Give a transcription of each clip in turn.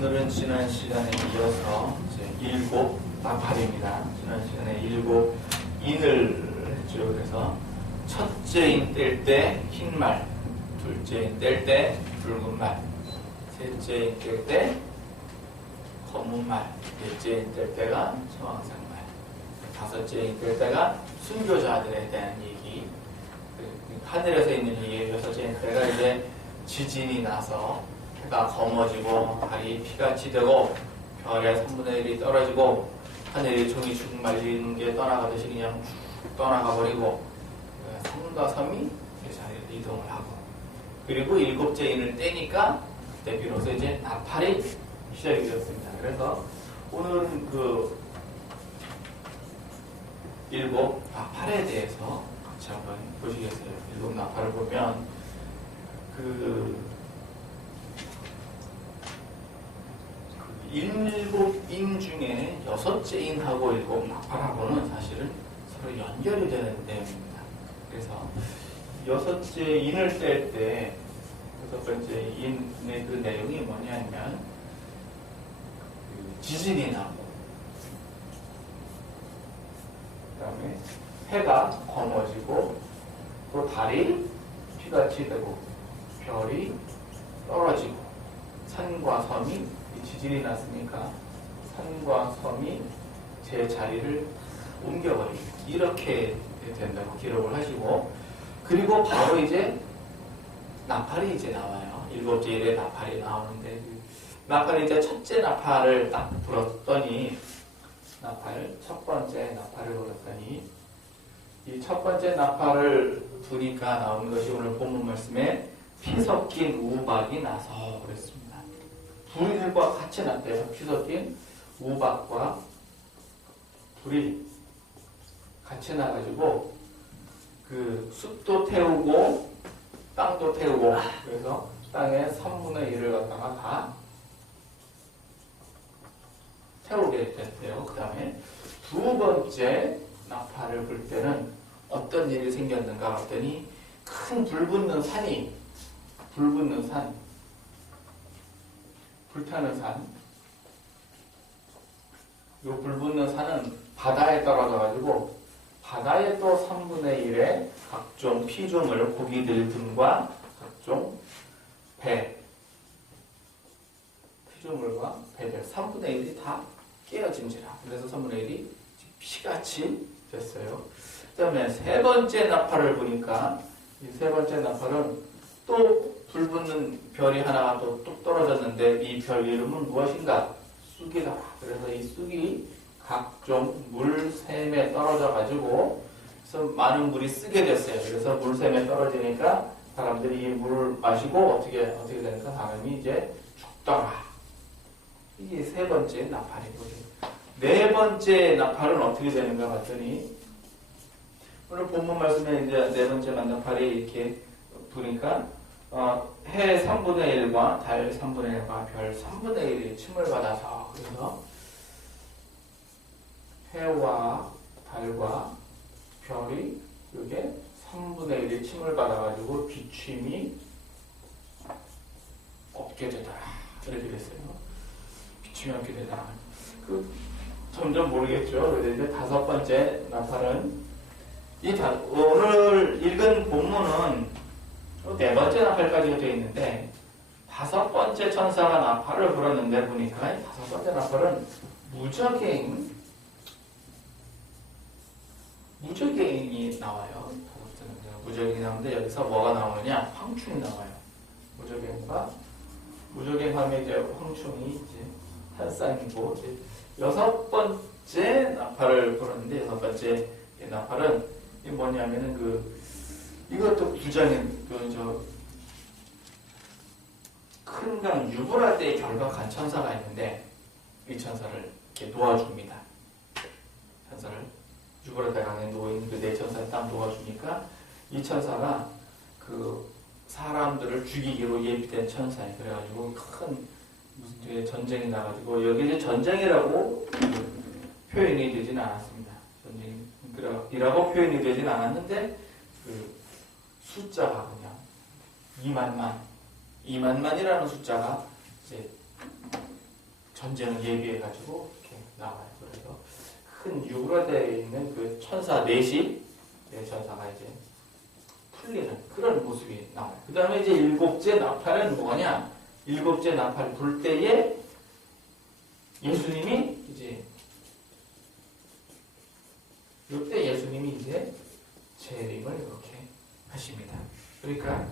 오늘은 지난 시간에 이어서 이제 일곱 나팔입니다. 지난 시간에 일곱 인을 했죠. 그래서 첫째 인 뗄 때 흰 말, 둘째 인 뗄 때 붉은 말, 셋째 인 뗄 때 검은 말, 넷째 인 뗄 때가 청황색 말, 다섯째 인 뗄 때가 순교자들에 대한 얘기, 하늘에서 있는 얘기, 여섯째 인 때가 이제 지진이 나서 해가 검어지고 달이 피같이 되고 별의 3분의 1이 떨어지고 하늘이 종이 죽 말리는 게 떠나가듯이 그냥 떠나가 버리고 산과 섬이 그 자리를 이동을 하고, 그리고 일곱째 인을 떼니까 그때 비로소 이제 나팔이 시작이 되었습니다. 그래서 오늘은 그 일곱 나팔에 대해서 같이 한번 보시겠어요. 일곱 나팔을 보면 일곱 인 중에 여섯째 인하고 일곱 나팔하고는 사실은 서로 연결이 되는 내용입니다. 그래서 여섯째 인을 뗄 때 여섯 번째 인의 그 내용이 뭐냐면 지진이 나고, 그 다음에 해가 검어지고 또 달이 피같이 되고 별이 떨어지고 산과 섬이, 지진이 났으니까 산과 섬이 제 자리를 옮겨버리고 이렇게 된다고 기록을 하시고, 그리고 바로 이제 나팔이 이제 나와요. 일곱째 일에 나팔이 나오는데, 나팔이 이제 첫째 나팔을 딱 불었더니, 첫 번째 나팔을 불었더니, 이 첫 번째 나팔을 부니까 나오는 것이 오늘 본문 말씀에 피 섞인 우박이 나서 그랬습니다. 불과 같이 났대요. 피 섞인 우박과 불이 같이 나가지고 그 숲도 태우고 땅도 태우고, 그래서 땅의 3분의 1을 갖다가 다 태우게 됐대요. 그 다음에 두 번째 나팔을 불 때는 어떤 일이 생겼는가 봤더니 큰 불타는 산, 이 불붙는 산은 바다에 떨어져가지고 바다에 또 3분의 1의 각종 피조물, 고기들 등과 각종 피조물과 배들 3분의 1이 다 깨어진지라. 그래서 3분의 1이 피같이 됐어요. 그 다음에 세 번째 나팔을 보니까 이 세 번째 나팔은 또 불붙는 별이 하나가 또 뚝 떨어졌는데 이 별 이름은 무엇인가? 쑥이다. 그래서 이 쑥이 각종 물샘에 떨어져 가지고 그래서 많은 물이 쓰게 됐어요. 그래서 물샘에 떨어지니까 사람들이 이 물을 마시고 어떻게 되니까 사람이 이제 죽더라. 이게 세 번째 나팔이고, 네 번째 나팔은 어떻게 되는가 봤더니 오늘 본문 말씀에 이제 네 번째 나팔이 이렇게 부니까 해 3분의 1과 달 3분의 1과 별 3분의 1이 침을 받아서, 그래서 해와 달과 별이 이게 3분의 1이 침을 받아가지고 비춤이 없게 되더라. 이렇게 됐어요. 비춤이 없게 되더라. 점점 모르겠죠. 그래서 이제 다섯 번째 나팔은 오늘 읽은 본문은 네 번째 나팔까지가 되어 있는데, 다섯 번째 천사가 나팔을 불었는데 보니까 다섯 번째 나팔은 무적행이 나와요. 무적행이 나오는데 여기서 뭐가 나오느냐? 황충이 나와요. 무적행하면 이제 황충이 이제 한 쌍이고, 이제 여섯 번째 나팔을 불었는데 여섯 번째 나팔은 이게 뭐냐면은 이것도 부정인 큰 강 유브라데에 결박한 천사가 있는데 이 천사를 이렇게 놓아줍니다. 천사를 유브라데 강에 놓인 그 네 천사를 딱 놓아주니까 이 천사가 그 사람들을 죽이기로 예비된 천사예요. 그래가지고 큰 무슨 전쟁이 나가지고, 여기 이제 전쟁이라고 표현이 되진 않았습니다. 전쟁이라고 표현이 되진 않았는데 숫자가 그냥 2만만이라는 숫자가 이제 전쟁을 예비해가지고 이렇게 나와요. 그래서 큰 유로 되어 있는 그 천사 넷이 네 천사가 이제 풀리는 그런 모습이 나와요. 그 다음에 이제 일곱째 나팔은 뭐냐? 일곱째 나팔 불 때에 예수님이 이제 이때 예수님이 이제 재림을 이렇게 하십니다. 그러니까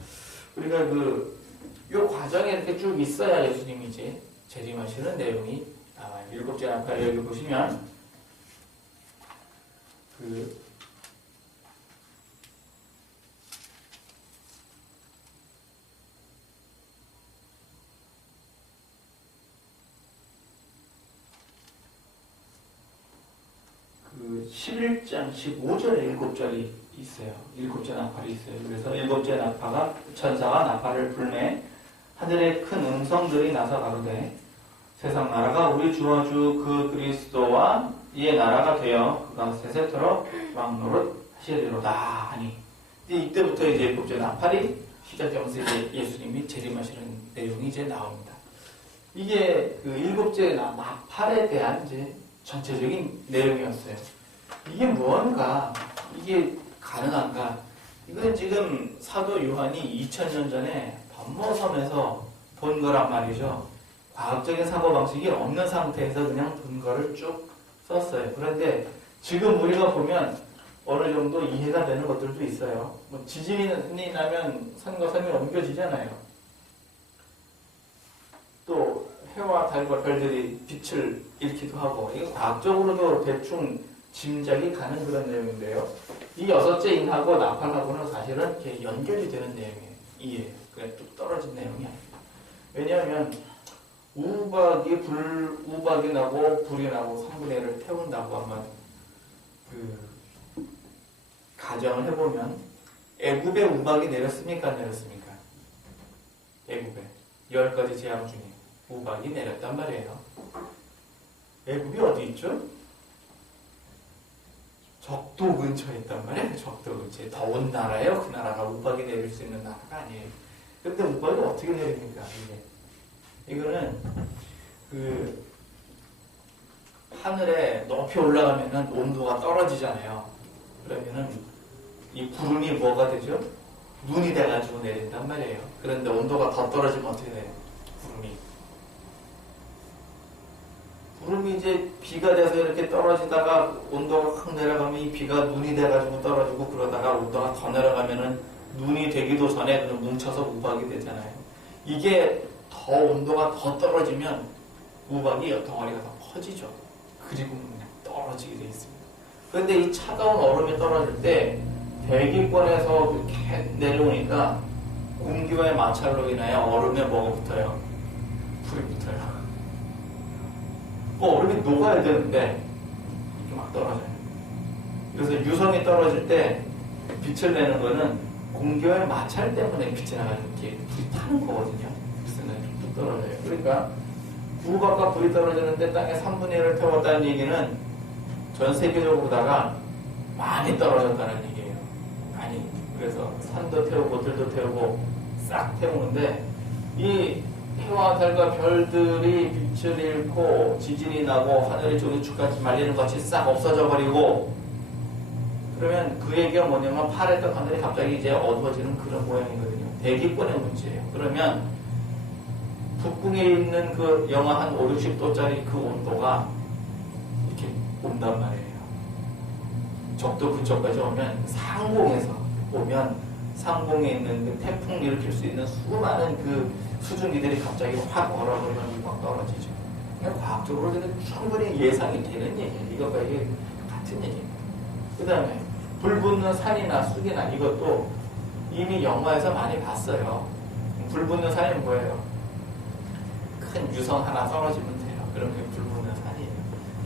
우리가 요 과정에 이렇게 쭉 있어야 예수님이 이제 재림하시는 내용이 나와요. 일곱째 나팔 여기 보시면 그 그 11장 15절에 7절이 있어요. 일곱째 나팔이 있어요. 그래서 일곱째 나팔가 천사가 나팔을 불매 하늘에 큰 음성들이 나서 가로되 세상 나라가 우리 주와 주 그 그리스도와 이의 나라가 되어 그가 세세토록 왕노릇 하시리로다 하니 이때부터 이제 일곱째 나팔이 시작되면서 이제 예수님이 재림하시는 내용이 이제 나옵니다. 이게 그 일곱째 나팔에 대한 이제 전체적인 내용이었어요. 이게 무언가, 이게 가능한가? 이건 지금 사도 요한이 2000년 전에 반모섬에서 본 거란 말이죠. 과학적인 사고방식이 없는 상태에서 그냥 본 거를 쭉 썼어요. 그런데 지금 우리가 보면 어느 정도 이해가 되는 것들도 있어요. 뭐 지진이 나면 산과 산이 옮겨지잖아요. 또 해와 달과 별들이 빛을 잃기도 하고, 이거 과학적으로도 대충 짐작이 가는 그런 내용인데요. 이 여섯째 인하고 나팔하고는 사실은 이렇게 연결이 되는 내용이에요. 이해요. 그냥 뚝 떨어진 내용이 아닙니다. 왜냐하면 우박이 나고 불이 나고 3분의 1을 태운다고 한번 가정을 해보면 애굽에 우박이 내렸습니까? 안 내렸습니까? 애굽에 10가지 재앙 중에 우박이 내렸단 말이에요. 애굽이 어디 있죠? 적도 근처에 있단 말이에요. 적도 근처에. 더운 나라예요. 그 나라가 우박이 내릴 수 있는 나라가 아니에요. 근데 우박이 어떻게 내립니까? 이거는 하늘에 높이 올라가면은 온도가 떨어지잖아요. 그러면은 이 구름이 뭐가 되죠? 눈이 돼가지고 내린단 말이에요. 그런데 온도가 더 떨어지면 어떻게 돼요? 구름이 이제 비가 돼서 이렇게 떨어지다가 온도가 확 내려가면 이 비가 눈이 돼가지고 떨어지고, 그러다가 온도가 더 내려가면은 눈이 되기도 전에 그냥 뭉쳐서 우박이 되잖아요. 이게 더 온도가 더 떨어지면 우박이 덩어리가 더 커지죠. 그리고 그냥 떨어지게 돼 있습니다. 그런데 이 차가운 얼음이 떨어질 때 대기권에서 이렇게 내려오니까 공기와의 마찰로 인하여 얼음에 뭐가 붙어요? 불이 붙어요. 얼음이 녹아야 되는데 이렇게 막 떨어져요. 그래서 유성이 떨어질 때 빛을 내는 거는 공기와의 마찰 때문에 빛이 나가는 게 불이 타는 거거든요. 그래서 뚝 떨어져요. 그러니까 우박과 불이 떨어지는데 땅에 3분의 1을 태웠다는 얘기는 전 세계적으로다가 많이 떨어졌다는 얘기예요. 많이. 그래서 산도 태우고 들도 태우고 싹 태우는데 이 해와 달과 별들이 빛을 잃고 지진이 나고 하늘의 종이 축같이 말리는 것이 싹 없어져 버리고, 그러면 그 얘기가 뭐냐면 파랬던 하늘이 갑자기 이제 어두워지는 그런 모양이거든요. 대기권의 문제예요. 그러면 북궁에 있는 그 영하 한 5, 60도짜리 그 온도가 이렇게 온단 말이에요. 적도 근처까지 오면 상공에 있는 그 태풍 일으킬 수 있는 수많은 그 수증기들이 갑자기 확 얼어버리면 막 떨어지죠. 그러니까 과학적으로 충분히 예상이 되는 얘기예요. 이것과 이게 같은 얘기입니다. 그 다음에 불 붙는 산이나 숲이나 이것도 이미 영화에서 많이 봤어요. 불 붙는 산이 뭐예요? 큰 유성 하나 떨어지면 돼요. 그럼 그게 불 붙는 산이에요.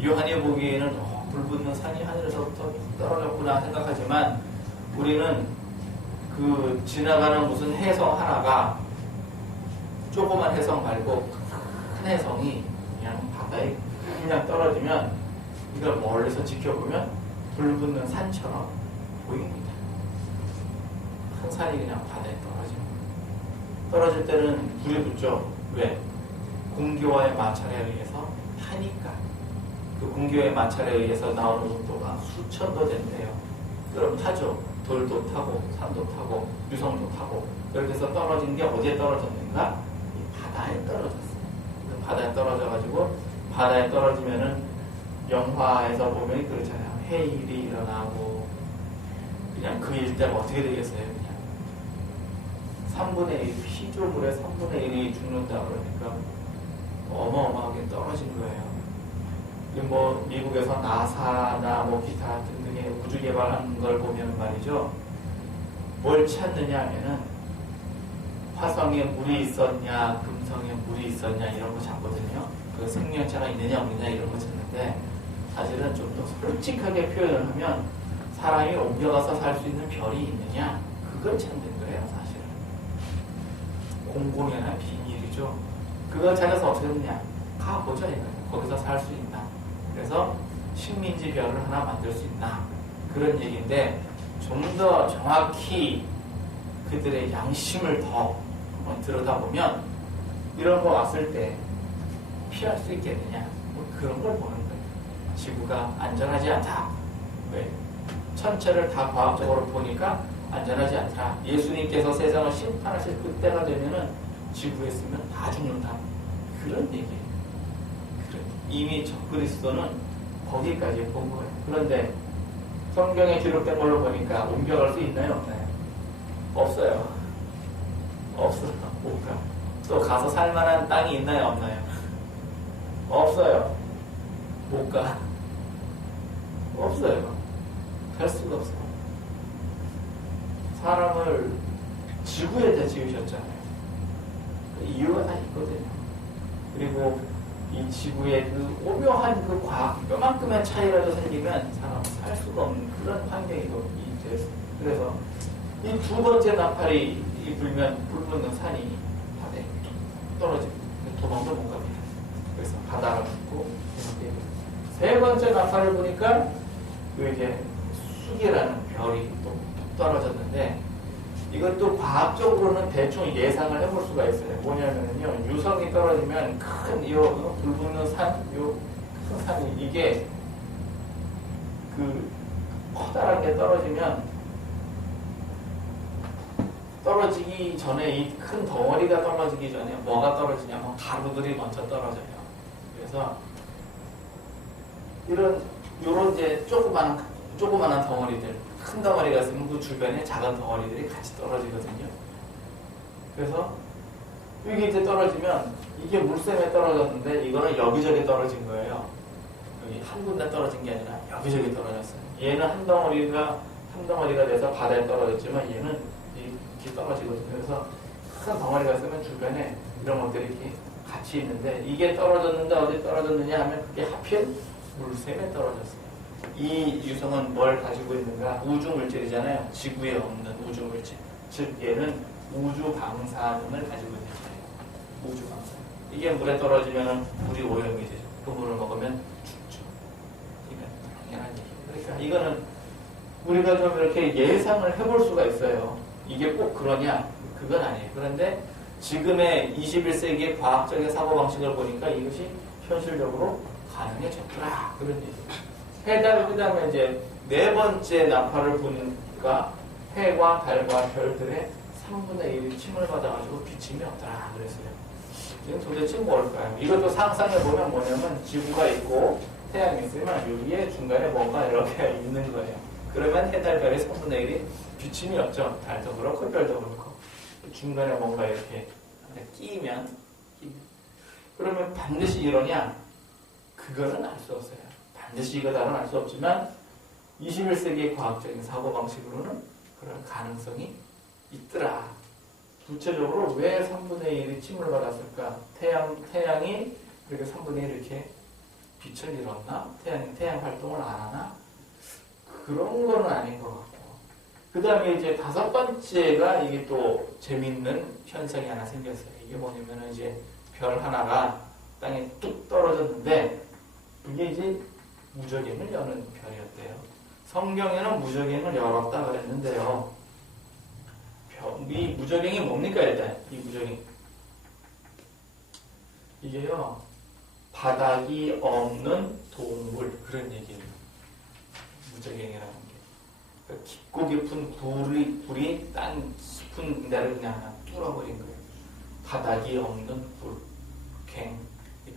요한이 보기에는 불 붙는 산이 하늘에서부터 떨어졌구나 생각하지만, 우리는 그 지나가는 무슨 해성 하나가 조그만 해성 말고 큰 해성이 그냥 바다에 그냥 떨어지면 이걸 멀리서 지켜보면 불 붙는 산처럼 보입니다. 큰 산이 그냥 바다에 떨어집니다. 떨어질 때는 불이 붙죠. 왜? 공기와의 마찰에 의해서 타니까 그 공기와의 마찰에 의해서 나오는 온도가 수천도 된대요. 그럼 타죠. 돌도 타고 산도 타고 유성도 타고 이렇게 해서 떨어진 게 어디에 떨어졌는가? 이 바다에 떨어졌어요. 바다에 떨어져가지고 바다에 떨어지면은 영화에서 보면 그렇잖아요. 해일이 일어나고 그냥 그 일대가 어떻게 되겠어요? 그냥 3분의 1 피조물의 3분의 1이 죽는다 그러니까 어마어마하게 떨어진 거예요. 뭐 미국에서 나사나 뭐 기타 등등의 우주 개발하는 걸 보면 말이죠. 뭘 찾느냐 하면은 화성에 물이 있었냐, 금성에 물이 있었냐 이런 거 찾거든요. 그 생명체가 있느냐 없느냐 이런 거 찾는데 사실은 좀 더 솔직하게 표현을 하면 사람이 옮겨가서 살 수 있는 별이 있느냐 그걸 찾는 거예요. 사실은 공공연한 비밀이죠. 그걸 찾아서 어떻게 하느냐 가보죠. 이거예요. 거기서 살 수 있나. 그래서 식민지 별을 하나 만들 수 있나 그런 얘기인데 좀 더 정확히 그들의 양심을 더 한번 들여다보면 이런 거 왔을 때 피할 수 있겠느냐 뭐 그런 걸 보는 거예요. 지구가 안전하지 않다. 왜? 천체를 다 과학적으로 보니까 안전하지 않다. 예수님께서 세상을 심판하실 그때가 되면은 지구에 있으면 다 죽는다. 그런 얘기예요. 이미 그리스도는 거기까지 본 거예요. 그런데 성경에 기록된 걸로 보니까 옮겨갈 수 있나요? 없나요? 없어요. 없어요. 못 가. 또 가서 살만한 땅이 있나요? 없나요? 없어요. 못 가. 없어요. 갈 수가 없어요. 사람을 지구에다 지으셨잖아요. 이유가 다 있거든요. 그리고 이 지구의 그 오묘한 그 과학, 요만큼의 차이라도 생기면 사람 살 수가 없는 그런 환경이 됐어요. 그래서 이 두 번째 나팔이 불붙는 산이 바다에 떨어지고 도망도 못 갑니다. 그래서 바다가 죽고 세 번째 나팔을 보니까 그 이제 숙이라는 별이 또 떨어졌는데 이것도 과학적으로는 대충 예상을 해볼 수가 있어요. 뭐냐면요, 유성이 떨어지면 큰 불붙는 산, 큰 산이 이게 그 커다란 게 떨어지면 떨어지기 전에 이 큰 덩어리가 떨어지기 전에 뭐가 떨어지냐면 가루들이 먼저 떨어져요. 그래서 요런 이제 조그마한 덩어리들, 큰 덩어리가 있으면 그 주변에 작은 덩어리들이 같이 떨어지거든요. 그래서 이게 이제 떨어지면 이게 물샘에 떨어졌는데 이거는 여기저기 떨어진 거예요. 여기 한 군데 떨어진 게 아니라 여기저기 떨어졌어요. 얘는 한 덩어리가 돼서 바다에 떨어졌지만 얘는 이렇게 떨어지거든요. 그래서 큰 덩어리가 있으면 주변에 이런 것들이 이렇게 같이 있는데 이게 떨어졌는데 어디 떨어졌느냐 하면 그게 하필 물샘에 떨어졌어요. 이 유성은 뭘 가지고 있는가? 우주 물질이잖아요. 지구에 없는 우주 물질. 즉 얘는 우주 방사능을 가지고 있는 거예요. 우주 방사능. 이게 물에 떨어지면 물이 오염이 되죠. 그 물을 먹으면 죽죠. 이건 당연한 얘기예요. 그러니까 이거는 우리가 좀 이렇게 예상을 해볼 수가 있어요. 이게 꼭 그러냐? 그건 아니에요. 그런데 지금의 21세기의 과학적인 사고방식을 보니까 이것이 현실적으로 가능해졌더라. 그런 얘기예요. 그 다음에 이제 네 번째 나팔을 보니까 해와 달과 별들의 3분의 1이 침을 받아가지고 비침이 없더라. 그랬어요. 지금 도대체 뭘까요? 이것도 상상해보면 뭐냐면 지구가 있고 태양이 있으면 여기에 중간에 뭔가 이렇게 있는 거예요. 그러면 해, 달, 별의 3분의 1이 비침이 없죠. 달도 그렇고 별도 그렇고. 중간에 뭔가 이렇게 끼면 그러면 반드시 이러냐? 그거는 알 수 없어요. 반드시 이거다는 알 수 없지만 21세기의 과학적인 사고방식으로는 그런 가능성이 있더라. 구체적으로 왜 3분의 1이 침을 받았을까? 태양이 이렇게 3분의 1 이렇게 빛을 잃었나? 태양 활동을 안 하나? 그런 거는 아닌 것 같고. 그 다음에 이제 다섯 번째가 이게 또 재밌는 현상이 하나 생겼어요. 이게 뭐냐면은 이제 별 하나가 땅에 뚝 떨어졌는데 이게 이제 무적행을 여는 별이었대요. 성경에는 무적행을 열었다 그랬는데요. 이 무적행이 뭡니까 일단? 이 무적행. 이게요, 바닥이 없는 동물, 그런 얘기예요. 무적행이라는 게. 그러니까 깊고 깊은 불이 땅 깊은 데를 그냥 뚫어버린 거예요. 바닥이 없는 불,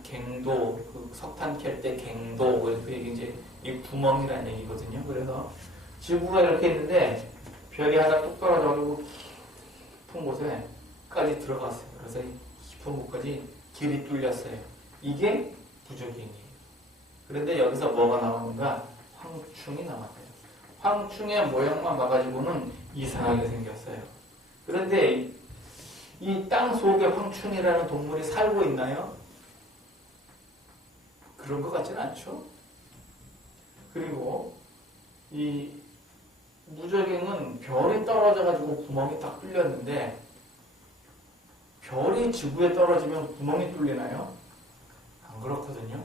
갱도, 그 석탄 캘 때 갱도, 그 얘기 이제 이 구멍이라는 얘기거든요. 그래서 지구가 이렇게 있는데 별이 하나 뚝 떨어져가지고 깊은 곳에까지 들어갔어요. 그래서 깊은 곳까지 길이 뚫렸어요. 이게 부적행이에요. 그런데 여기서 뭐가 나오는가? 황충이 나왔어요. 황충의 모양만 봐가지고는 이상하게 생겼어요. 그런데 이 땅 속에 황충이라는 동물이 살고 있나요? 그런 것 같지는 않죠. 그리고 이 무적행은 별이 떨어져가지고 구멍이 딱 뚫렸는데 별이 지구에 떨어지면 구멍이 뚫리나요? 안 그렇거든요.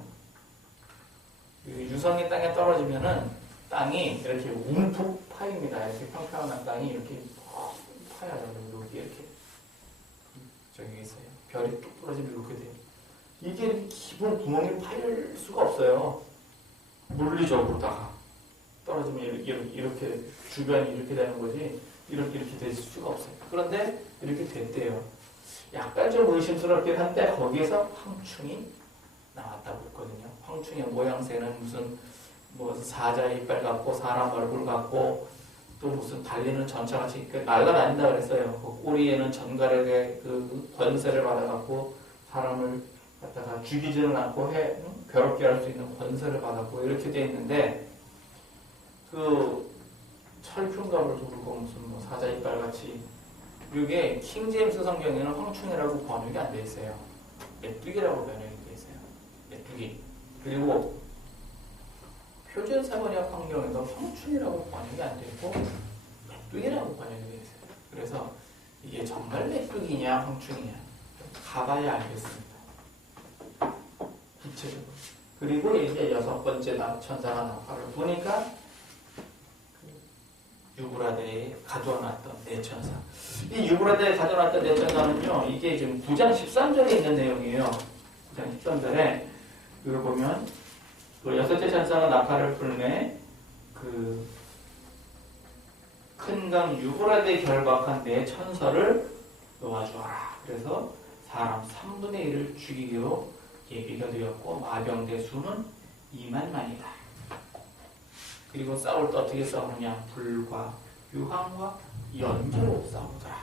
유성이 땅에 떨어지면은 땅이 이렇게 움푹 파입니다. 이렇게 평평한 땅이 이렇게 파여요. 여기 이렇게 저기 있어요. 별이 뚝 떨어지면 이렇게 돼요. 이게 기본 구멍이 파일 수가 없어요. 물리적으로다가 떨어지면 이렇게 주변이 이렇게 되는 거지 이렇게 될 수가 없어요. 그런데 이렇게 됐대요. 약간 좀 의심스럽긴 한데 거기에서 황충이 나왔다고 했거든요. 황충의 모양새는 무슨 뭐 사자 이빨 같고 사람 얼굴 같고 또 무슨 달리는 전차같이 날아다닌다 그랬어요. 그 꼬리에는 전갈의 그 권세를 받아갖고 사람을 갖다가 죽이지는 않고 괴롭게 할 수 있는 권세를 받았고 이렇게 돼 있는데 그 철흉갑을 두르고 무슨 뭐 사자 이빨 같이 이게 킹제임스 성경에는 황충이라고 번역이 안 돼 있어요. 메뚜기라고 번역이 돼 있어요. 메뚜기. 그리고 표준 세번역 성경에도 황충이라고 번역이 안 돼 있고 메뚜기라고 번역이 돼 있어요. 그래서 이게 정말 메뚜기냐 황충이냐 가봐야 알겠습니다. 구체적으로. 그리고 이제 6번째 천사가 나팔을 보니까 유브라데에 가져왔던 내천사. 이 유브라데에 가져왔던 내천사는요, 이게 지금 9장 13절에 있는 내용이에요. 9장 13절에 이걸 보면 그 6째 천사가 나팔을 불매 그 큰 강 유브라데 결박한 내 천사를 놓아주어라. 그래서 사람 3분의 1을 죽이기로 예비가 되었고 마병대 수는 2만만이다. 그리고 싸울 때 어떻게 싸우느냐? 불과 유황과 연기로 싸우더라.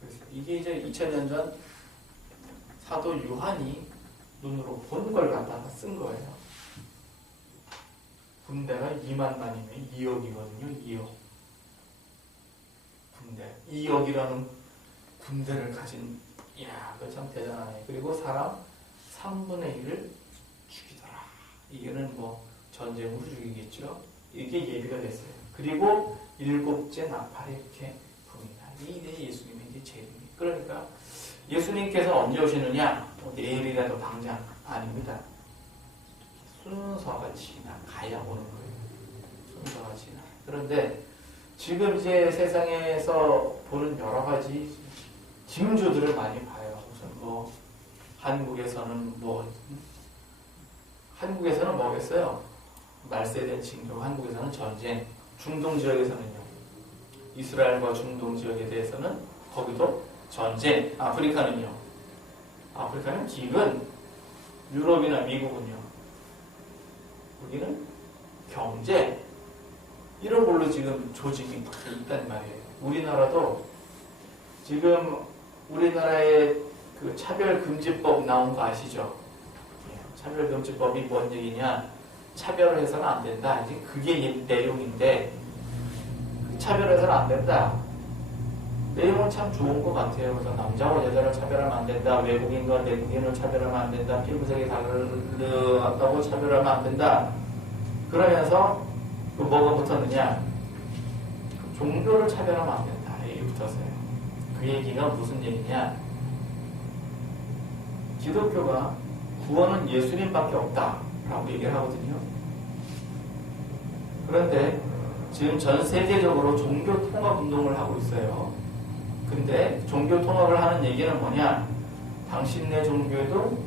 그래서 이게 이제 2000년 전 사도 유한이 눈으로 본 걸 갖다가 쓴 거예요. 군대가 2만만이면 2억이거든요. 2억. 군대. 2억이라는 군대를 가진, 이야, 그거 참 대단하네. 그리고 사람 3분의 1을 죽이더라. 이게는 뭐 전쟁으로 죽이겠죠. 이게 예비가 됐어요. 그리고 7째 나팔이 이렇게 붑니다. 이게 예수님의 이제 재림입니다. 그러니까 예수님께서 언제 오시느냐? 내일이라도 당장 아닙니다. 순서가 지나가야 오는 거예요. 순서가 지나. 그런데 지금 이제 세상에서 보는 여러 가지 징조들을 많이 봐요. 우선 뭐 한국에서는 뭐겠어요? 말세된 징조. 한국에서는 전쟁. 중동 지역에서는요. 이스라엘과 중동 지역에 대해서는 거기도 전쟁. 아프리카는요. 아프리카는 기근. 유럽이나 미국은요. 여기는 경제. 이런 걸로 지금 조직이 있단 말이에요. 우리나라도 지금 우리나라의 그 차별금지법 나온 거 아시죠? 차별금지법이 뭔 얘기냐? 차별을 해서는 안 된다. 이제 그게 내용인데 차별해서는 안 된다. 내용은 참 좋은 것 같아요. 그래서 남자와 여자를 차별하면 안 된다. 외국인과 내국인을 차별하면 안 된다. 피부색이 다르다고 차별하면 안 된다. 그러면서 그 뭐가 붙었느냐? 종교를 차별하면 안 된다. 이게 붙었어요. 그 얘기가 무슨 얘기냐? 기독교가 구원은 예수님밖에 없다라고 얘기를 하거든요. 그런데 지금 전 세계적으로 종교 통합 운동을 하고 있어요. 근데 종교 통합을 하는 얘기는 뭐냐? 당신네 종교에도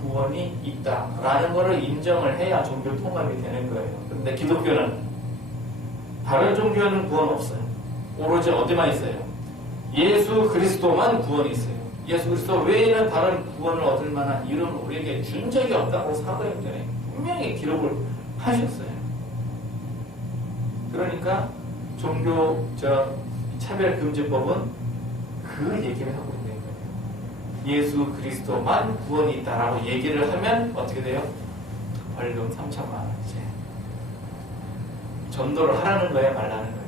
구원이 있다라는 것을 인정을 해야 종교 통합이 되는 거예요. 그런데 기독교는 다른 종교는 구원 없어요. 오로지 어디만 있어요? 예수 그리스도만 구원이 있어요. 예수 그리스도 외에는 다른 구원을 얻을 만한 이름을 우리에게 준 적이 없다고 사도행전에 분명히 기록을 하셨어요. 그러니까 종교 차별금지법은 그 얘기를 하고 있는 거예요. 예수 그리스도만 구원이 있다라고 얘기를 하면 어떻게 돼요? 벌금 3천만 원이지. 전도를 하라는 거예요, 말라는 거예요.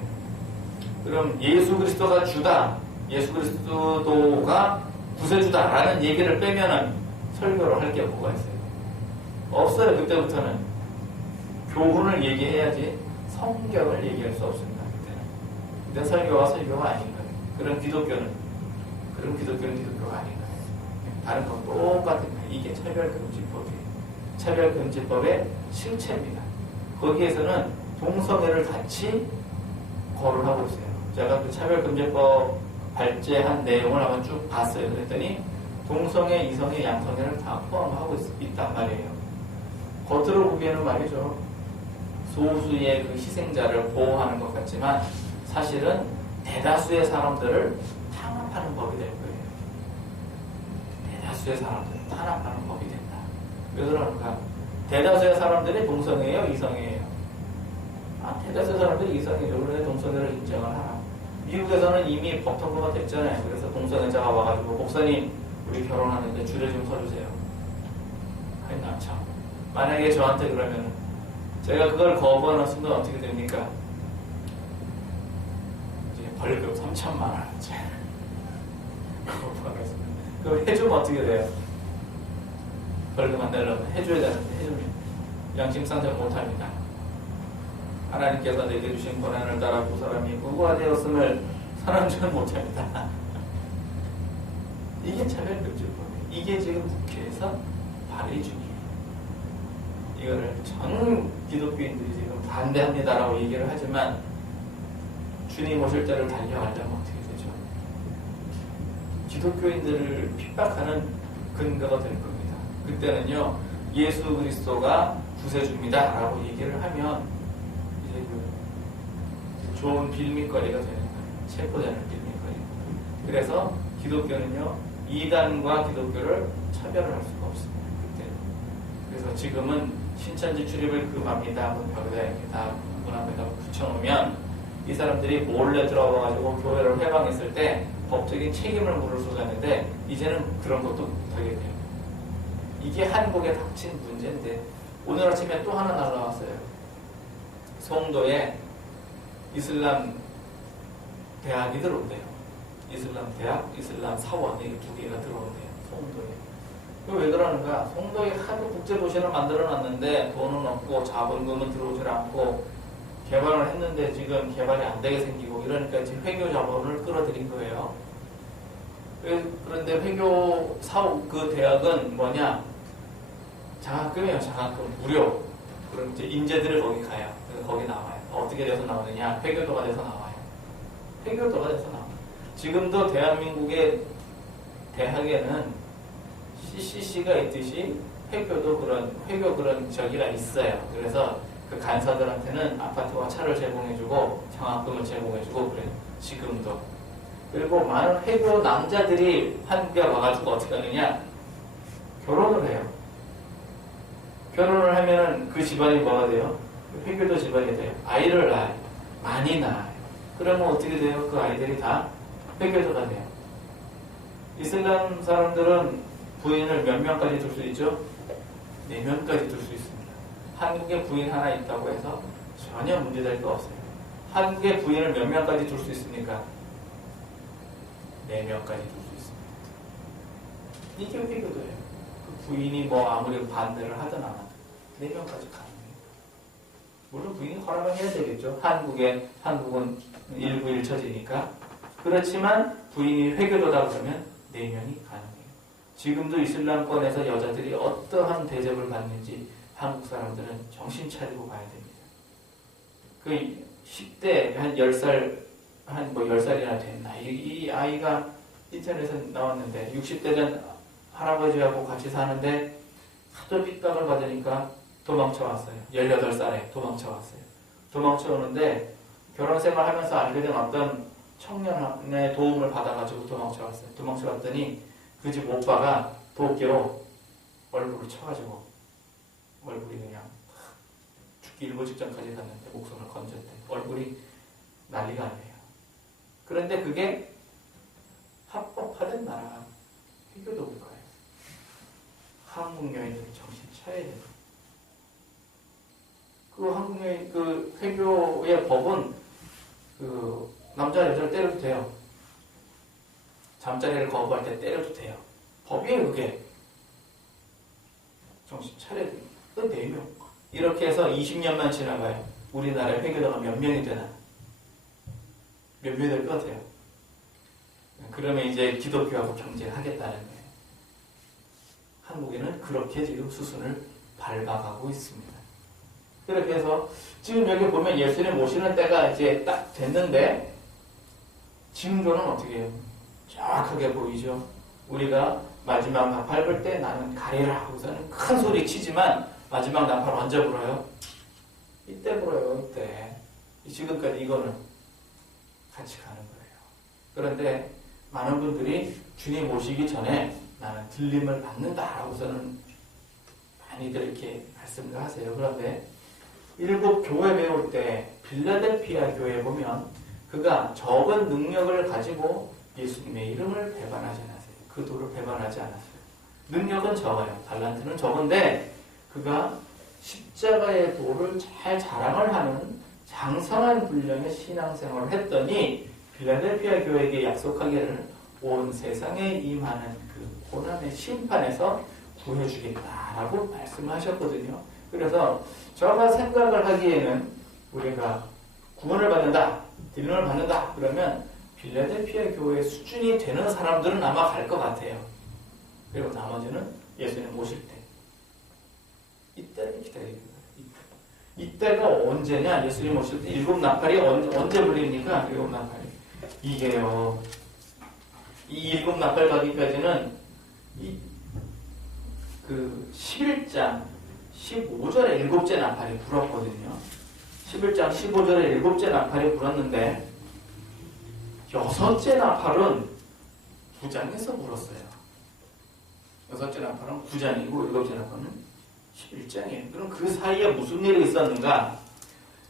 그럼 예수 그리스도가 주다, 예수 그리스도가 구세주다라는 얘기를 빼면은 설교를 할 게 뭐가 있어요? 없어요. 그때부터는 교훈을 얘기해야지 성경을 얘기할 수 없습니다. 그때는 설교가 설교가 아닌 거예요. 그런 기독교는 기독교가 아닌 거예요. 다른 건 똑같은 거예요. 이게 차별금지법이에요. 차별금지법의 실체입니다. 거기에서는 동성애를 같이 거론하고 있어요. 제가 그 차별금지법 발제한 내용을 한번 쭉 봤어요. 그랬더니 동성애, 이성애, 양성애를 다 포함하고 있단 말이에요. 겉으로 보기에는 말이죠. 소수의 그 희생자를 보호하는 것 같지만 사실은 대다수의 사람들을 탄압하는 법이 될 거예요. 대다수의 사람들을 탄압하는 법이 된다. 왜 그러는가? 대다수의 사람들이 동성애예요, 이성애예요? 대다수의 사람들이 이성애죠. 그런데 동성애를 인정을 하라. 미국에서는 이미 법 통과가 됐잖아요. 그래서 동성애자가 와가지고 목사님 우리 결혼하는데 줄에 좀 서주세요. 아니 나 참. 만약에 저한테 그러면 제가 그걸 거부하는 순간 어떻게 됩니까? 이제 벌금 3천만 원. 거부하겠습니다. 그걸 해주면 어떻게 돼요? 벌금 안 내려면 해줘야 되는데 해주면 양심상정 못합니다. 하나님께서 내게 주신 권한을 따라 두 사람이 부부가 되었음을 선언전 못합니다. 이게 차별금지법이에요. 이게 지금 국회에서 발의 중이에요. 이거를 전 기독교인들이 지금 반대합니다라고 얘기를 하지만 주님 오실 때를 달려가려면 어떻게 되죠? 기독교인들을 핍박하는 근거가 될 겁니다. 그때는요, 예수 그리스도가 구세주입니다라고 얘기를 하면 이제 그 좋은 빌미거리가 되는 거예요. 체포되는 빌미거리. 그래서 기독교는요, 이단과 기독교를 차별을 할 수가 없습니다. 그때는. 그래서 지금은 신천지 출입을 금합니다. 문 벽에다 문 앞에다 붙여놓으면 이 사람들이 몰래 들어와가지고 교회를 해방했을 때 법적인 책임을 물을 수가 있는데 이제는 그런 것도 못하게 돼요. 이게 한국에 닥친 문제인데 오늘 아침에 또 하나 날라왔어요. 송도에 이슬람 대학이 들어온대요. 이슬람 대학, 이슬람 사원 이 두 개가 들어온대요. 송도에. 왜 그러는가? 송도에 하도 국제도시를 만들어놨는데 돈은 없고 자본금은 들어오질 않고 개발을 했는데 지금 개발이 안 되게 생기고 이러니까 지금 회교 자본을 끌어들인 거예요. 그런데 회교 사업 그 대학은 뭐냐? 장학금이에요. 장학금 무료. 그럼 이제 인재들이 거기 가요. 그래서 거기 나와요. 어떻게 돼서 나오느냐? 회교도가 돼서 나와요. 회교도가 돼서 나와요. 지금도 대한민국의 대학에는 CCC가 있듯이 회교 그런 저기가 있어요. 그래서 그 간사들한테는 아파트와 차를 제공해주고 장학금을 제공해주고 그래요. 지금도. 그리고 많은 회교 남자들이 한국에 와가지고 어떻게 하느냐? 결혼을 해요. 결혼을 하면은 그 집안이 뭐가 돼요? 회교도 집안이 돼요. 아이를 낳아요. 많이 낳아요. 그러면 어떻게 돼요? 그 아이들이 다 회교도가 돼요. 이슬람 사람들은 부인을 몇 명까지 둘 수 있죠? 4명까지 둘 수 있습니다. 한국에 부인 하나 있다고 해서 전혀 문제될 거 없어요. 한국에 부인을 몇 명까지 둘 수 있습니까? 4명까지 둘 수 있습니다. 이게 회교도예요. 그 부인이 뭐 아무리 반대를 하든 안 하든 4명까지 가능해요. 물론 부인이 허락을 해야 되겠죠. 한국은 일부 일처지니까. 그렇지만 부인이 회교도다 그러면 4명이 가능해요. 지금도 이슬람권에서 여자들이 어떠한 대접을 받는지 한국 사람들은 정신 차리고 봐야 됩니다. 그 10대 한 10살 한 10살이나 된 나이 이 아이가 인터넷에 나왔는데 60대 된 할아버지하고 같이 사는데 하도 핍박을 받으니까 도망쳐 왔어요. 18살에 도망쳐 왔어요. 도망쳐 오는데 결혼 생활하면서 알게 된 어떤 청년의 도움을 받아가지고 도망쳐 왔어요. 도망쳐 왔더니 그 집 오빠가 도끼로 얼굴을 쳐가지고 얼굴이 그냥 죽기 일보 직전까지 갔는데 목숨을 건졌대. 얼굴이 난리가 아니에요. 그런데 그게 합법화된 나라가 회교도 국가예요. 한국 여인들이 정신 차려야 돼요. 그 한국 여인, 그 회교의 법은 그 남자 여자를 때려도 돼요. 잠자리를 거부할 때 때려도 돼요. 법이에요, 그게. 정신 차려야 돼요. 그 4명. 이렇게 해서 20년만 지나가요. 우리나라에 회교도가 몇 명이 되나? 몇 명이 될 것 같아요. 그러면 이제 기독교하고 경쟁하겠다는 거예요. 한국에는 그렇게 지금 수순을 밟아가고 있습니다. 그렇게 해서 지금 여기 보면 예수님 모시는 때가 이제 딱 됐는데 징조는 어떻게 해요? 정확하게 보이죠. 우리가 마지막 나팔 불 때 나는 가리라 하고서는 큰 소리 치지만 마지막 나팔 언제 불어요? 이때 불어요. 이때. 지금까지 이거는 같이 가는 거예요. 그런데 많은 분들이 주님 오시기 전에 나는 들림을 받는다 하고서는 많이들 이렇게 말씀을 하세요. 그런데 일곱 교회 배울 때 빌라델피아 교회 보면 그가 적은 능력을 가지고 예수님의 이름을 배반하지 않았어요. 그 도를 배반하지 않았어요. 능력은 적어요. 달란트는 적은데 그가 십자가의 도를 잘 자랑을 하는 장성한 분량의 신앙생활을 했더니 빌라델피아 교회에게 약속하기를 온 세상에 임하는 그 고난의 심판에서 구해주겠다라고 말씀하셨거든요. 그래서 저가 생각을 하기에는 우리가 구원을 받는다, 딜림을 받는다 그러면 빌라델피아 교회 수준이 되는 사람들은 아마 갈 것 같아요. 그리고 나머지는 예수님 오실 때 이때를 기다리는 거예요. 이때가 언제냐? 예수님 오실 때 일곱 나팔이 언제 불립니까? 일곱 나팔이 이게요. 이 일곱 나팔 가기까지는 그 11장 15절에 일곱째 나팔이 불었거든요. 11장 15절에 일곱째 나팔이 불었는데 여섯째 나팔은 9장에서 불었어요. 여섯째 나팔은 9장이고 일곱째 나팔은 11장이에요. 그럼 그 사이에 무슨 일이 있었는가?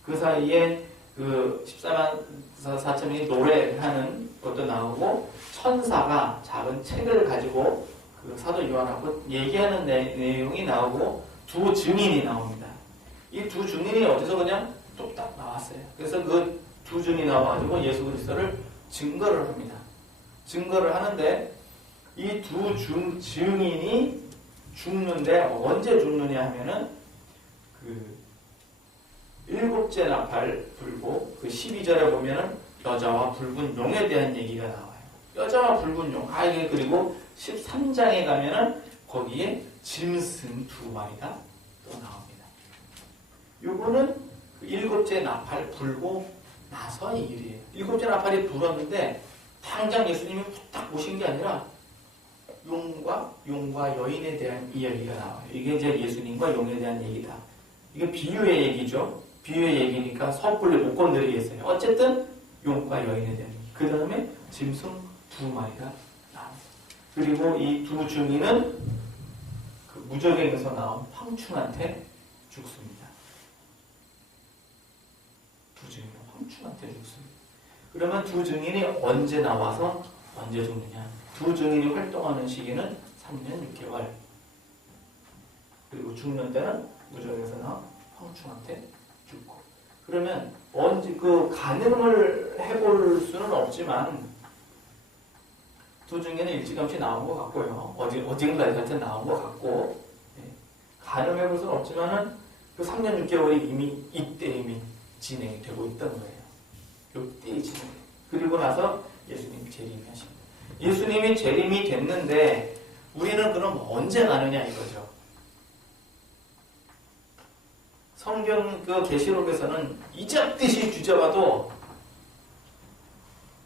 그 사이에 그 14만 4천명이 노래하는 것도 나오고 천사가 작은 책을 가지고 그 사도 요한하고 얘기하는 내용이 나오고 두 증인이 나옵니다. 이 두 증인이 어디서 그냥 뚝딱 나왔어요. 그래서 그 두 증인이 나와가지고 예수 그리스도를 증거를 합니다. 증거를 하는데 이 두 증인이 죽는데 언제 죽느냐 하면은 그 일곱째 나팔 불고 그 12절에 보면은 여자와 붉은 용에 대한 얘기가 나와요. 여자와 붉은 용. 이게 그리고 13장에 가면은 거기에 짐승 2마리가 또 나옵니다. 요거는 그 일곱째 나팔 불고 나서 이 일이에요. 일곱째 나팔이 불었는데 당장 예수님이 후딱 오신 게 아니라 용과 여인에 대한 이야기가 나와요. 이게 이제 예수님과 용에 대한 얘기다. 이게 비유의 얘기죠. 비유의 얘기니까 섣불리 못 건드리겠어요. 어쨌든 용과 여인에 대한 얘기. 그 다음에 짐승 2마리가 나옵니다. 그리고 이 두 증인은 그 무적행에서 나온 황충한테 죽습니다. 두 증인은 황충한테 죽습니다. 그러면 두 증인이 언제 나와서 언제 죽느냐? 두 증인이 활동하는 시기는 3년 6개월. 그리고 죽는 때는 무적에서 나온 황충한테 죽고. 그러면 언제 그 가늠을 해볼 수는 없지만 두 증인은 일찌감치 나온 것 같고요. 어딘가에 나온 것 같고 가늠해볼 수는 없지만은 그 3년 6개월이 이미 진행이 되고 있던 거예요. 이때 진행. 그리고 나서 예수님이 재림하십니다. 예수님이 재림이 됐는데 우리는 그럼 언제 가느냐 이거죠. 성경 그 계시록에서는 이잡듯이 뒤져봐도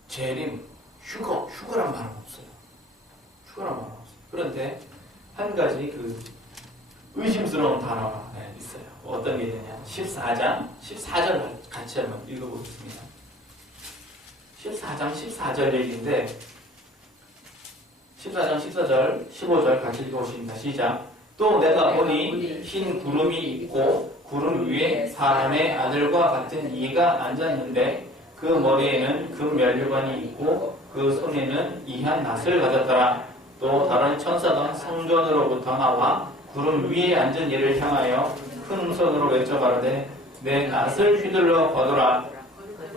재림, 휴거란 말은 없어요. 휴거란 말은 없어요. 그런데 한 가지 그 의심스러운 단어가 있어요. 어떤 게 있느냐. 14절 같이 한번 읽어보겠습니다. 14장 14절 얘기인데 14장 14절 15절 같이 읽어보십니다. 시작. 또 내가 보니 흰 구름이 있고 구름 위에 사람의 아들과 같은 이가 앉았는데 그 머리에는 금면류관이 있고 그 손에는 이한 낫을 가졌더라. 또 다른 천사가 성전으로부터 나와 구름 위에 앉은 이를 향하여 큰 손으로 외쳐 가로되 내 낫을 휘둘러 거두라.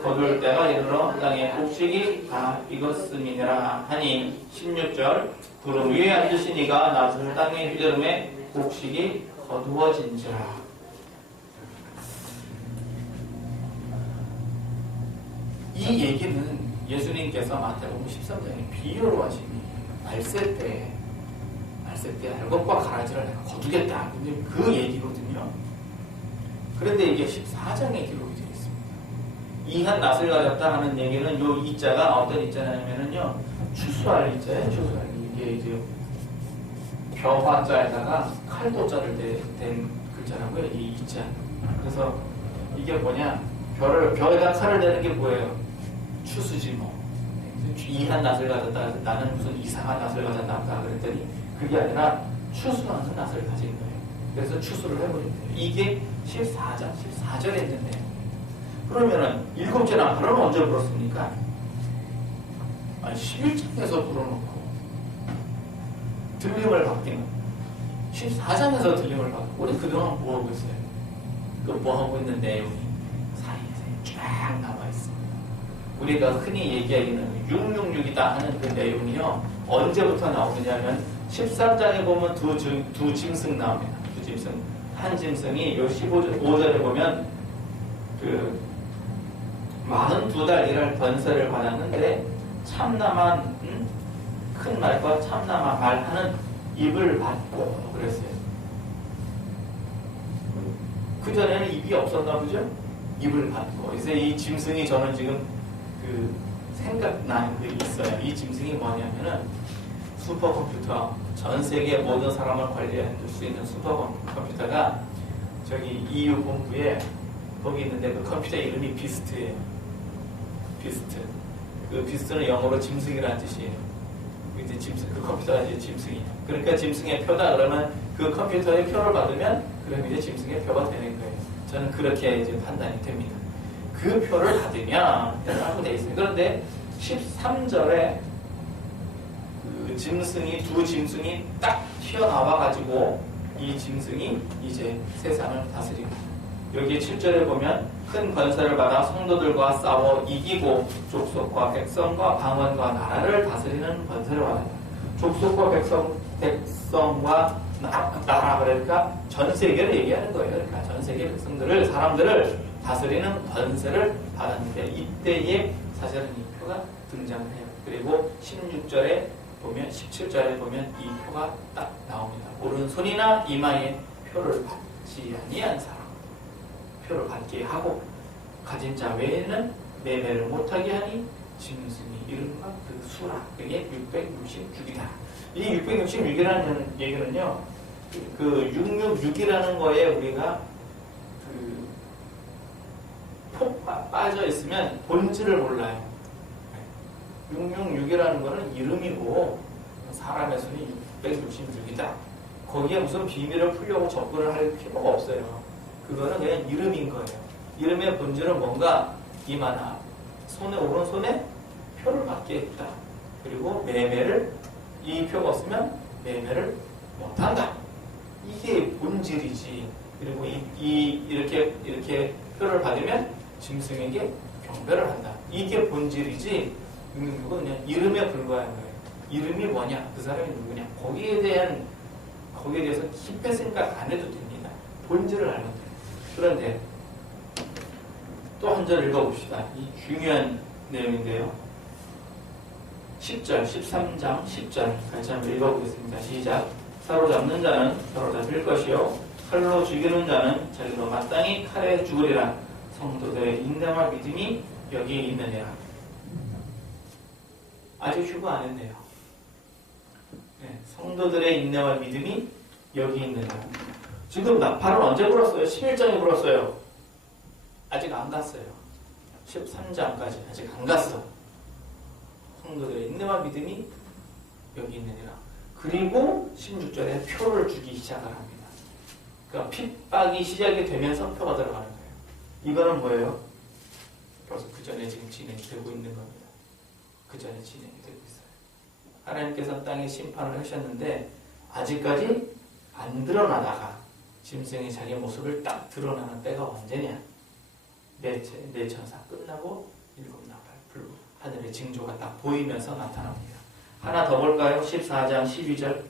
거둘 때가 이르러 땅에 곡식이 다 익었음이니라 하니 16절 구름 위에 앉으신 이가 낫을 땅에 휘두름에 곡식이 거두어진지라. 이 얘기는 예수님께서 마태복음 13장에 비유로 하신 말세 때 알곡과 가라지를 내가 거두겠다. 근데 그 얘기거든요. 그런데 이게 14장에 기록이 되어 있습니다. 이한 낫을 가졌다 하는 얘기는 요 이자가 어떤 이자냐면요. 추수할 이자예요. 추수할 이게 이제 벼화자에다가 칼도자를 댄 글자라고요. 이 이자. 그래서 이게 뭐냐? 벼에다 칼을 대는 게 뭐예요? 추수지 뭐. 이한 낫을 가졌다. 나는 무슨 이상한 낫을 가졌다. 그랬더니 그게 아니라 추수하는 낫을 가진 거예요. 그래서 추수를 해버린대요. 이게 14절에 있는 내용. 그러면은 7째 나팔은 언제 불었습니까? 아니 11장에서 불어놓고 들림을 받기는 14장에서 들림을 받고 우리 그동안 뭐하고 있어요? 그 뭐하고 있는 내용이 사이에 쫙 남아있습니다. 우리가 흔히 얘기하기는 666이다 하는 그 내용이요. 언제부터 나오느냐면 13장에 보면 두 짐승 나옵니다. 두 짐승. 한 짐승이 요 15절에 보면 그 42달 일할 번세를 받았는데 참남한 큰 말과 참남한 말 하는 입을 받고 그랬어요. 그전에는 입이 없었나 보죠? 입을 받고. 그래서 이 짐승이 저는 지금 그 생각나는 게 있어요. 이 짐승이 뭐냐면은 슈퍼컴퓨터, 전 세계 모든 사람을 관리할 수 있는 슈퍼컴퓨터가 저기 EU 본부에 거기 있는데 그 컴퓨터 이름이 비스트예요. 비스트. 그 비스트는 영어로 짐승이라는 뜻이에요. 이제 짐승, 그 컴퓨터가 이제 짐승이에요. 그러니까 짐승의 표다 그러면 그 컴퓨터의 표를 받으면 그럼 이제 짐승의 표가 되는 거예요. 저는 그렇게 이제 판단이 됩니다. 그 표를 받으면 라고 되어 있어요. 그런데 13절에 그 짐승이 두 짐승이 딱 튀어나와가지고 이 짐승이 이제 세상을 다스립니다. 여기 7절에 보면 큰 권세를 받아 성도들과 싸워 이기고 족속과 백성과 방언과 나라를 다스리는 권세를 받았다. 족속과 백성과 나라 그러니까 전 세계를 얘기하는 거예요. 그러니까 전 세계 백성들을 사람들을 다스리는 권세를 받았는데 이때에 사실은 이 표가 등장해요. 그리고 16절에 보면 17절에 보면 이 표가 딱 나옵니다. 오른손이나 이마에 표를 받지 아니한 사람 표를 받게 하고 가진 자 외에는 매매를 못하게 하니 짐승의 이름과 그 수라 그게 666이다. 이 666이라는 얘기는요. 그 666이라는 거에 우리가 그 폭 빠져 있으면 본질을 몰라요. 666이라는 거는 이름이고 사람의 손이 666이다. 거기에 무슨 비밀을 풀려고 접근을 할 필요가 없어요. 그거는 그냥 이름인 거예요. 이름의 본질은 뭔가 이마나 손에 오른손에 표를 받게 했다. 그리고 매매를 이 표가 없으면 매매를 못한다. 이게 본질이지. 그리고 이렇게 표를 받으면 짐승에게 경배를 한다. 이게 본질이지. 666은 그냥 이름에 불과한 거예요. 이름이 뭐냐? 그 사람이 누구냐? 거기에 대해서 깊게 생각 안 해도 됩니다. 본질을 알면 돼요. 그런데 또 한 절 읽어봅시다. 이 중요한 내용인데요. 10절, 13장 10절 같이 한번 읽어보겠습니다. 시작. 사로잡는 자는 사로잡힐 것이요 칼로 죽이는 자는 자기도 마땅히 칼에 죽으리라. 성도들의 인내와 믿음이 여기에 있느니라. 아직 휴거 안 했네요. 네, 성도들의 인내와 믿음이 여기 있느니라. 지금 나팔을 언제 불었어요? 11장에 불었어요. 아직 안 갔어요. 13장까지 아직 안 갔어. 성도들의 인내와 믿음이 여기 있느니라. 그리고 16절에 표를 주기 시작을 합니다. 그러니까 핍박이 시작이 되면서 표가 들어가는 거예요. 이거는 뭐예요? 벌써 그 전에 지금 진행이 되고 있는 겁니다. 그 전에 진행이 되고 있어요. 하나님께서는 땅에 심판을 하셨는데 아직까지 안 드러나다가 짐승이 자기 모습을 딱 드러나는 때가 언제냐? 내 천사 끝나고 일곱 나팔 불고 하늘의 징조가 딱 보이면서 나타납니다. 하나 더 볼까요? 14장 12절.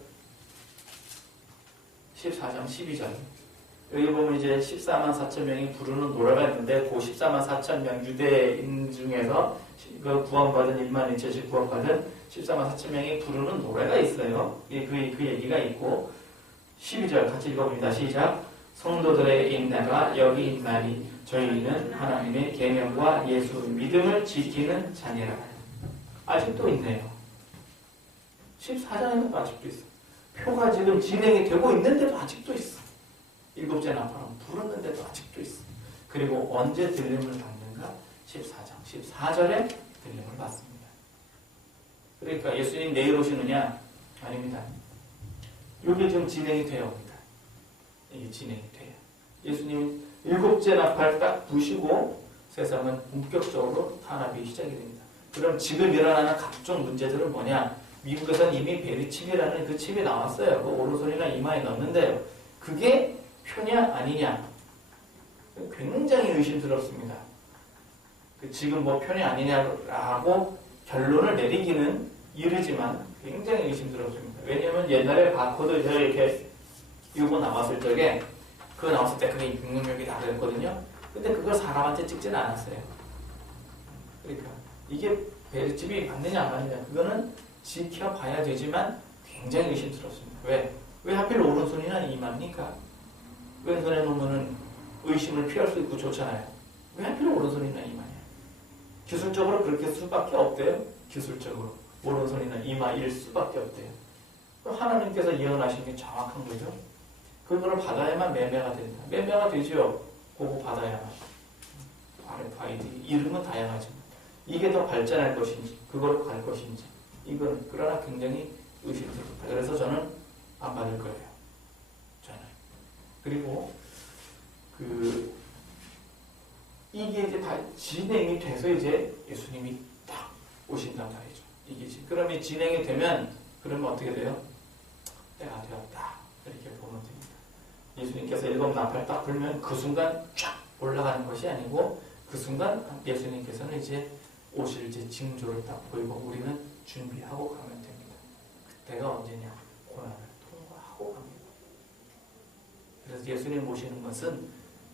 14장 12절. 여기 보면 이제 14만 4천 명이 부르는 노래가 있는데 그 14만 4천 명 유대인 중에서 그 구원받은 1만 2천씩 구원받은 14만 4천 명이 부르는 노래가 있어요. 그 얘기가 있고 12절 같이 읽어봅니다. 시작. 성도들의 인내가 여기 있나니 저희는 하나님의 계명과 예수 믿음을 지키는 자니라. 아직도 있네요. 14장에도 아직도 있어. 표가 지금 진행이 되고 있는데도 아직도 있어. 일곱째 나팔은 불었는데도 아직도 있어. 그리고 언제 들림을 받는가? 14장 14절에 들림을 받습니다. 그러니까 예수님 내일 오시느냐? 아닙니다. 이게 지금 진행이 되어 옵니다. 이게 진행이 돼요. 예수님이 일곱째 나팔 딱 부시고 세상은 본격적으로 탄압이 시작이 됩니다. 그럼 지금 일어나는 각종 문제들은 뭐냐? 미국에서는 이미 베리칩이라는 그 칩이 나왔어요. 그 오른손이나 이마에 넣는데요. 그게 표냐 아니냐? 굉장히 의심스럽습니다. 지금 뭐 표냐 아니냐라고 결론을 내리기는 이르지만 굉장히 의심스럽습니다. 왜냐하면 옛날에 바코드 이렇게 이거 나왔을 적에 그거 나왔을 때 그게 능력이다 그랬거든요. 근데 그걸 사람한테 찍지는 않았어요. 그러니까 이게 베리칩이 맞느냐 안 맞느냐 그거는 지켜봐야 되지만 굉장히 의심스럽습니다. 왜 하필 오른손이나 이마입니까? 왼손에 놓으면 의심을 피할 수 있고 좋잖아요. 왜 하필 오른손이나 이마냐? 기술적으로 그렇게 수밖에 없대요. 기술적으로 오른손이나 이마일 수밖에 없대요. 하나님께서 예언하신 게 정확한 거죠. 그거를 받아야만 매매가 된다. 매매가 되죠. 그거 받아야만. RFID 이름은 다양하지만 이게 더 발전할 것인지 그걸로 갈 것인지 이건 그러나 굉장히 의심스럽다. 그래서 저는 안 받을 거예요. 저는. 그리고 이게 이제 다 진행이 돼서 이제 예수님이 딱 오신단 말이죠. 이게 그러면 진행이 되면 그러면 어떻게 돼요? 때가 되었다. 이렇게 보면 됩니다. 예수님께서 일곱 나팔 딱 불면 그 순간 쫙 올라가는 것이 아니고 그 순간 예수님께서는 이제 오실 이제 징조를 딱 보이고 우리는 준비하고 가면 됩니다. 그때가 언제냐? 고난을 통과하고 갑니다. 그래서 예수님 오시는 것은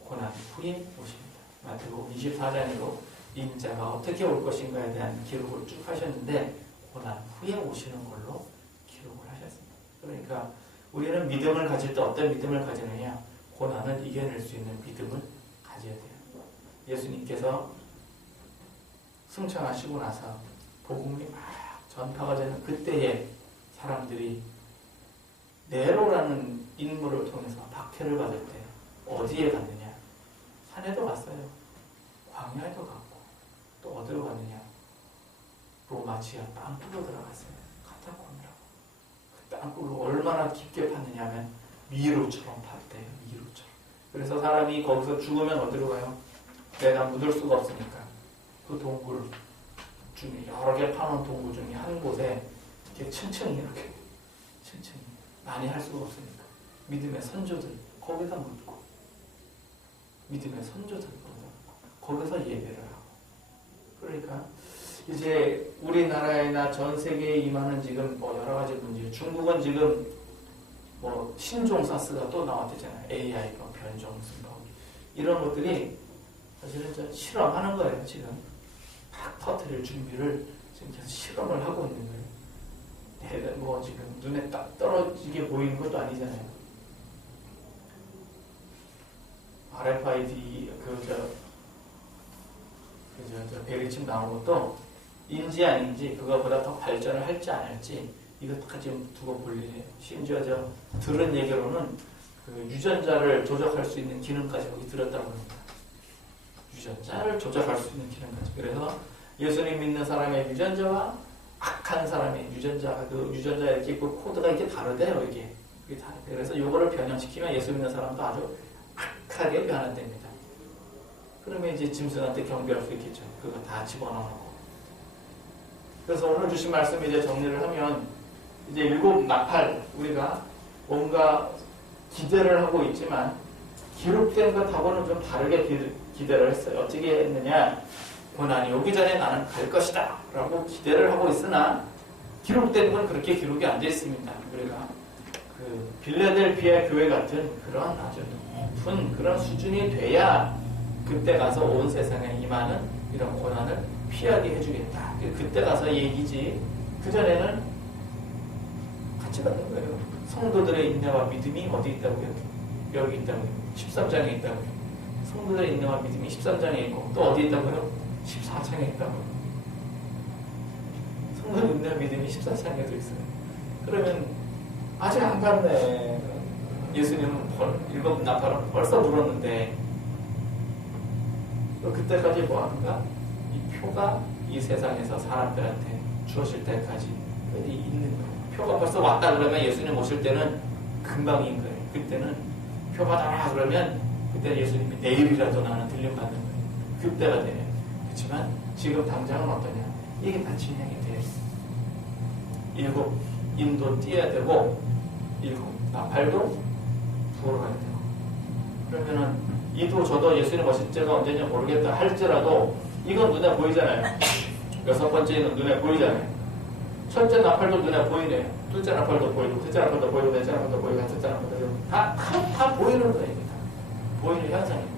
고난 후에 오십니다. 마태복음 24장에도 인자가 어떻게 올 것인가에 대한 기록을 쭉 하셨는데 고난 후에 오시는 걸로 기록을 하셨습니다. 그러니까 우리는 믿음을 가질 때 어떤 믿음을 가지느냐? 고난을 이겨낼 수 있는 믿음을 가져야 돼요. 예수님께서 승천하시고 나서 복음이 막 전파가 되는 그때에 사람들이 네로라는 인물을 통해서 박해를 받을 때 어디에 갔느냐? 산에도 갔어요. 광야에도 갔고 또 어디로 갔느냐? 로마 지하 땅굴로 들어갔어요. 카타콤이라고. 그 땅굴로 얼마나 깊게 팠느냐 하면 미로처럼 팠대요. 미로처럼. 그래서 사람이 거기서 죽으면 어디로 가요? 내가 묻을 수가 없으니까 그 동굴 중에 여러 개 파놓은 동굴 중에 한 곳에 이렇게 층층이 이렇게 층층이 많이 할 수가 없으니까 믿음의 선조들 거기다 묻고 믿음의 선조들 거기서 예배를 하고 그러니까 이제 우리나라에나 전 세계에 임하는 지금 뭐 여러 가지 문제 중국은 지금 뭐 신종사스가 또 나왔대잖아요. AI가 변종승가 이런 것들이 사실은 저 실험하는 거예요. 지금 팍 터뜨릴 준비를 지금 계속 실험을 하고 있는 거예요. 뭐 지금 눈에 딱 떨어지게 보이는 것도 아니잖아요. RFID 베리칩 나온 것도 인지 아닌지 그거보다 더 발전을 할지 안 할지 이것까지 두고 볼 일이에요. 심지어 저 들은 얘기로는 그 유전자를 조작할 수 있는 기능까지 거기 들었다고 합니다. 유전자를 조작할 수 있는 기능까지. 그래서 예수님 믿는 사람의 유전자와 악한 사람의 유전자, 그 유전자 이렇게 있고 코드가 이렇게 다르대요, 이게. 그게 다르대요. 그래서 이거를 변형시키면 예수 믿는 사람도 아주 악하게 변환됩니다. 그러면 이제 짐승한테 경배할 수 있겠죠. 그거 다 집어넣고. 그래서 오늘 주신 말씀 이제 정리를 하면 이제 일곱 나팔 우리가 뭔가 기대를 하고 있지만 기록된 것하고는 좀 다르게 기대를 했어요. 어떻게 했느냐? 고난이 오기 전에 나는 갈 것이다 라고 기대를 하고 있으나 기록된 건 그렇게 기록이 안 되어 있습니다. 우리가 그 빌라델피아 교회 같은 그런 아주 높은 그런 수준이 돼야 그때 가서 온 세상에 임하는 이런 고난을 피하게 해주겠다. 그때 가서 얘기지. 그전에는 같이 받는 거예요. 성도들의 인내와 믿음이 어디 있다고요? 여기 있다고요. 13장에 있다고요. 성도들의 인내와 믿음이 13장에 있고 또 어디 있다고요? 14장에 있다고요. 성도의 인내와 믿음이 14장에도 있어요. 그러면 아직 안 갔네. 예수님은 일곱 나팔은 벌써 불었는데 그때까지 뭐 하는가? 이 표가 이 세상에서 사람들한테 주어질 때까지 있는 거예요. 표가 벌써 왔다 그러면 예수님 오실 때는 금방인 거예요. 그때는 표 받아라 그러면 그때 예수님이 내일이라도 나는 들림받는 거예요. 그때가 돼요. 그렇지만 지금 당장은 어떠냐? 이게 다 진행이 돼요. 일곱 인도 띄어야 되고 일곱 나팔도 부어가야 되고 그러면은 이도 저도 예수님 오실 때가 언제냐 모르겠다 할지라도 이건 눈에 보이잖아요. 여섯 번째는 눈에 보이잖아요. 첫째 나팔도 눈에 보이네요. 둘째 나팔도 보이고, 셋째 나팔도 보이고, 넷째 나팔도 보이고, 다섯째 나팔도 보이고, 다 보이는 거예요. 보이는 현상입니다.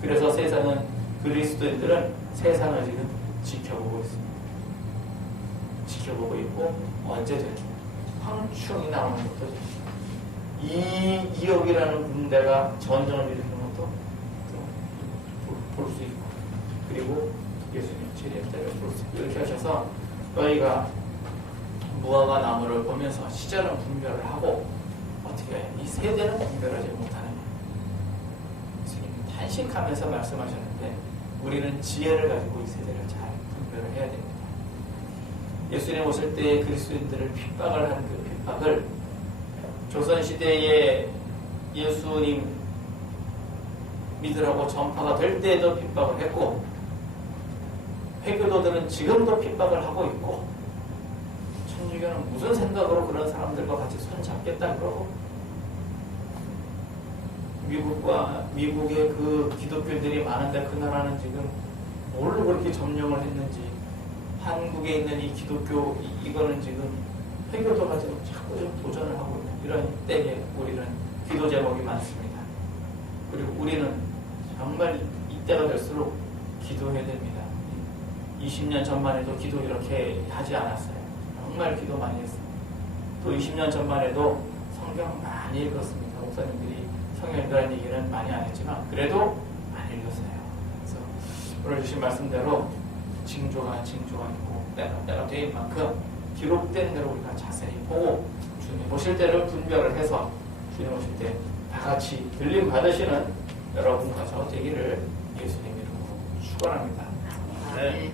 그래서 세상은, 그리스도인들은 세상을 지금 지켜보고 있습니다. 지켜보고 있고, 언제든지 황충이 나오는 것도 이역이라는 군대가 전쟁을 일으키는 것도 볼 수 있고, 그리고 예수님 재림 때를 볼 수 있고, 이렇게 하셔서 너희가 무화과 나무를 보면서 시절은 분별을 하고 어떻게 이 세대는 분별하지 못하느냐. 예수님이 탄식하면서 말씀하셨는데 우리는 지혜를 가지고 이 세대를 잘 분별을 해야 됩니다. 예수님 오실 때 그리스도인들을 핍박을 한 그 핍박을 조선시대에 예수님 믿으라고 전파가 될 때에도 핍박을 했고 회교도들은 지금도 핍박을 하고 있고 천주교는 무슨 생각으로 그런 사람들과 같이 손잡겠다 그러고 미국의 그 기독교인들이 많은데 그 나라는 지금 뭘로 그렇게 점령을 했는지 한국에 있는 이 기독교 이거는 지금 회교도가 지금 자꾸 도전을 하고 있는 이런 때에 우리는 기도 제목이 많습니다. 그리고 우리는 정말 이때가 될수록 기도해야 됩니다. 20년 전만 해도 기도 이렇게 하지 않았어요. 정말 기도 많이 했어요. 또 20년 전만 해도 성경 많이 읽었습니다. 목사님들이 성경 읽으라는 얘기는 많이 안 했지만 그래도 많이 읽었어요. 그래서 오늘 주신 말씀대로 징조가 있고 때가 된 만큼 기록된 대로 우리가 자세히 보고 주님 오실 때를 분별을 해서 주님 오실 때 다 같이 들림 받으시는 여러분과 저 되기를 예수님 이름으로 축원합니다. 네.